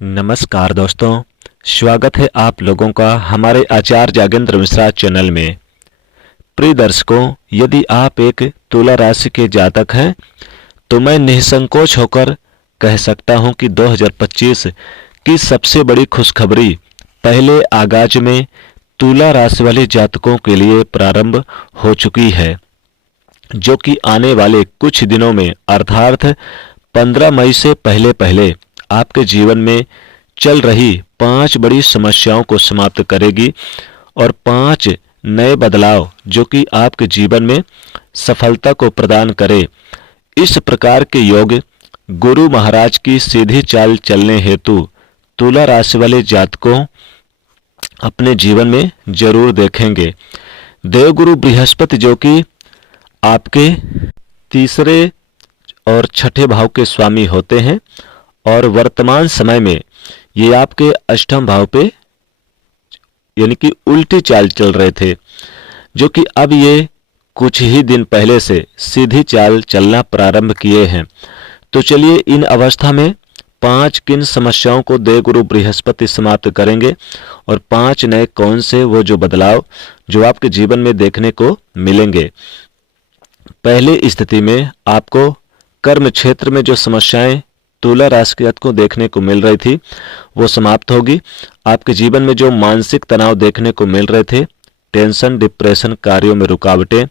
नमस्कार दोस्तों, स्वागत है आप लोगों का हमारे आचार्य जागेंद्र मिश्रा चैनल में। प्रिय दर्शकों, यदि आप एक तुला राशि के जातक हैं तो मैं निसंकोच होकर कह सकता हूं कि 2025 की सबसे बड़ी खुशखबरी पहले आगाज में तुला राशि वाले जातकों के लिए प्रारंभ हो चुकी है, जो कि आने वाले कुछ दिनों में अर्थात 15 मई से पहले पहले आपके जीवन में चल रही 5 बड़ी समस्याओं को समाप्त करेगी और 5 नए बदलाव जो कि आपके जीवन में सफलता को प्रदान करे। इस प्रकार के योग गुरु महाराज की सीधी चाल चलने हेतु तुला राशि वाले जातकों अपने जीवन में जरूर देखेंगे। देवगुरु बृहस्पति जो कि आपके तीसरे और छठे भाव के स्वामी होते हैं और वर्तमान समय में ये आपके अष्टम भाव पे यानी कि उल्टी चाल चल रहे थे, जो कि अब ये कुछ ही दिन पहले से सीधी चाल चलना प्रारंभ किए हैं। तो चलिए इन अवस्था में 5 किन समस्याओं को देवगुरु बृहस्पति समाप्त करेंगे और 5 नए कौन से वो जो बदलाव जो आपके जीवन में देखने को मिलेंगे। पहले स्थिति में आपको कर्म क्षेत्र में जो समस्याएं तुला राशि के जातकों को देखने को मिल रही थी वो समाप्त होगी। आपके जीवन में जो मानसिक तनाव देखने को मिल रहे थे, टेंशन, डिप्रेशन, कार्यों में रुकावटें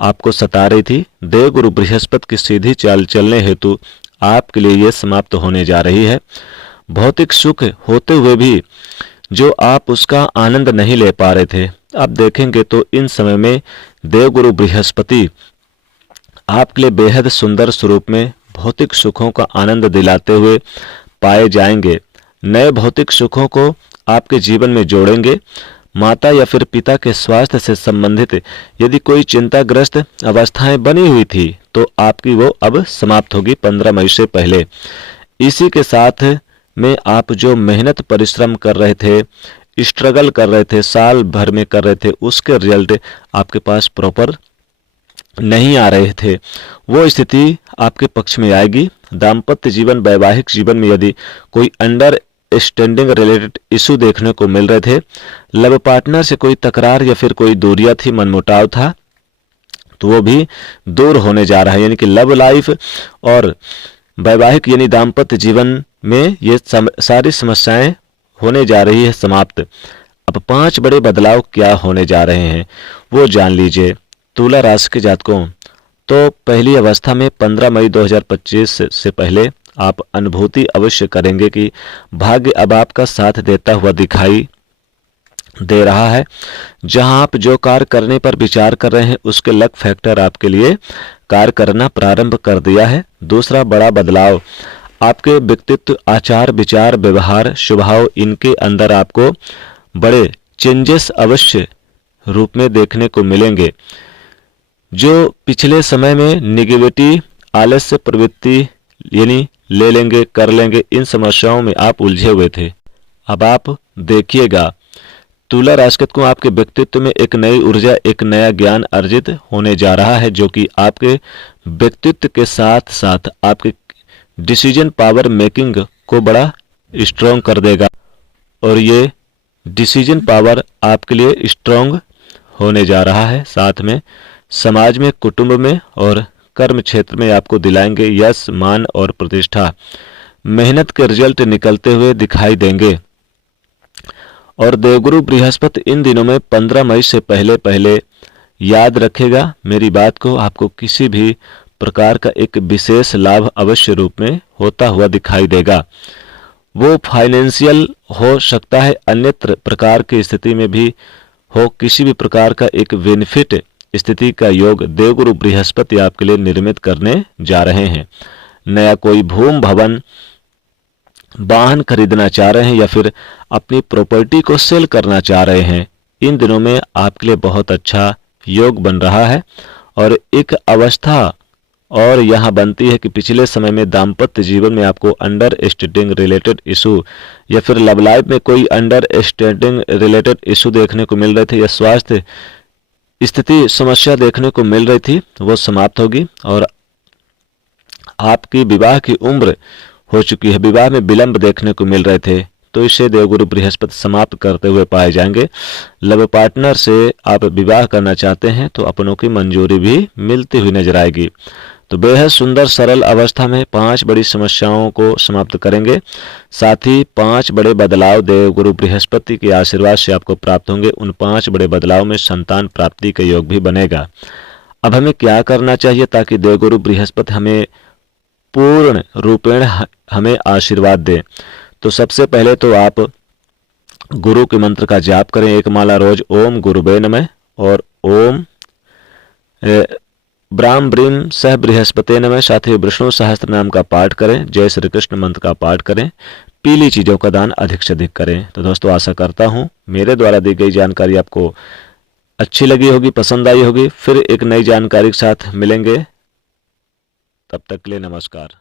आपको सता रही थी, देवगुरु बृहस्पति की सीधी चाल चलने हेतु आपके लिए ये समाप्त होने जा रही है। भौतिक सुख होते हुए भी जो आप उसका आनंद नहीं ले पा रहे थे, आप देखेंगे तो इन समय में देवगुरु बृहस्पति आपके लिए बेहद सुंदर स्वरूप में भौतिक सुखों का आनंद दिलाते हुए पाए जाएंगे। नए भौतिक सुखों को आपके जीवन में जोड़ेंगे। माता या फिर पिता के स्वास्थ्य से संबंधित यदि कोई चिंताग्रस्त अवस्थाएं बनी हुई थी तो आपकी वो अब समाप्त होगी 15 मई से पहले। इसी के साथ में आप जो मेहनत परिश्रम कर रहे थे, स्ट्रगल कर रहे थे, साल भर में कर रहे थे, उसके रिजल्ट आपके पास प्रॉपर नहीं आ रहे थे, वो स्थिति आपके पक्ष में आएगी। दाम्पत्य जीवन, वैवाहिक जीवन में यदि कोई अंडर स्टैंडिंग रिलेटेड इशू देखने को मिल रहे थे, लव पार्टनर से कोई तकरार या फिर कोई दूरियां थी, मनमुटाव था, तो वो भी दूर होने जा रहा है। यानी कि लव लाइफ और वैवाहिक यानी दाम्पत्य जीवन में ये सारी समस्याएं होने जा रही है समाप्त। अब 5 बड़े बदलाव क्या होने जा रहे हैं वो जान लीजिए। तुला राशि के जातकों, तो पहली अवस्था में 15 मई 2025 से पहले आप अनुभूति अवश्य करेंगे कि भाग्य अब आपका साथ देता हुआ दिखाई दे रहा है। जहां आप जो कार्य करने पर विचार कर रहे हैं उसके लक फैक्टर आपके लिए कार्य करना प्रारंभ कर दिया है। दूसरा बड़ा बदलाव आपके व्यक्तित्व, आचार विचार, व्यवहार, स्वभाव, इनके अंदर आपको बड़े चेंजेस अवश्य रूप में देखने को मिलेंगे। जो पिछले समय में निगेटिविटी, आलस्य प्रवृत्ति यानी ले लेंगे कर लेंगे, इन समस्याओं में आप उलझे हुए थे, अब आप देखिएगा तुला राशि को आपके व्यक्तित्व में एक नई ऊर्जा, एक नया ज्ञान अर्जित होने जा रहा है, जो कि आपके व्यक्तित्व के साथ साथ आपके डिसीजन पावर मेकिंग को बड़ा स्ट्रॉन्ग कर देगा। और ये डिसीजन पावर आपके लिए स्ट्रॉन्ग होने जा रहा है। साथ में समाज में, कुटुंब में और कर्म क्षेत्र में आपको दिलाएंगे यश, मान और प्रतिष्ठा। मेहनत के रिजल्ट निकलते हुए दिखाई देंगे। और देवगुरु बृहस्पति इन दिनों में 15 मई से पहले पहले याद रखेगा मेरी बात को, आपको किसी भी प्रकार का एक विशेष लाभ अवश्य रूप में होता हुआ दिखाई देगा। वो फाइनेंशियल हो सकता है, अन्यत्र प्रकार की स्थिति में भी हो, किसी भी प्रकार का एक बेनिफिट स्थिति का योग देवगुरु बृहस्पति आपके लिए निर्मित करने जा रहे हैं। नया कोई भूमि, भवन, वाहन खरीदना चाह रहे हैं या फिर अपनी प्रॉपर्टी को सेल करना चाह रहे हैं, इन दिनों में आपके लिए बहुत अच्छा योग बन रहा है। और एक अवस्था और यहाँ बनती है कि पिछले समय में दाम्पत्य जीवन में आपको अंडर स्टैंडिंग रिलेटेड इशू या फिर लव लाइफ में कोई अंडर स्टैंडिंग रिलेटेड इशू देखने को मिल रहे थे या स्वास्थ्य स्थिति समस्या देखने को मिल रही थी, वो समाप्त होगी। और आपकी विवाह की उम्र हो चुकी है, विवाह में विलंब देखने को मिल रहे थे, तो इसे देवगुरु बृहस्पति समाप्त करते हुए पाए जाएंगे। लव पार्टनर से आप विवाह करना चाहते हैं तो अपनों की मंजूरी भी मिलती हुई नजर आएगी। तो बेहद सुंदर सरल अवस्था में 5 बड़ी समस्याओं को समाप्त करेंगे। साथ ही 5 बड़े बदलाव देवगुरु बृहस्पति के आशीर्वाद से आपको प्राप्त होंगे। उन 5 बड़े बदलाव में संतान प्राप्ति का योग भी बनेगा। अब हमें क्या करना चाहिए ताकि देवगुरु बृहस्पति हमें पूर्ण रूपेण हमें आशीर्वाद दें? तो सबसे पहले तो आप गुरु के मंत्र का जाप करें 1 माला रोज। ओम गुरुवे नमः और ओम ब्राह्म ब्रीम सह बृहस्पति नमः। साथ ही विष्णु सहस्त्र नाम का पाठ करें, जय श्री कृष्ण मंत्र का पाठ करें, पीली चीजों का दान अधिक से अधिक करें। तो दोस्तों आशा करता हूं मेरे द्वारा दी गई जानकारी आपको अच्छी लगी होगी, पसंद आई होगी। फिर एक नई जानकारी के साथ मिलेंगे, तब तक के लिए नमस्कार।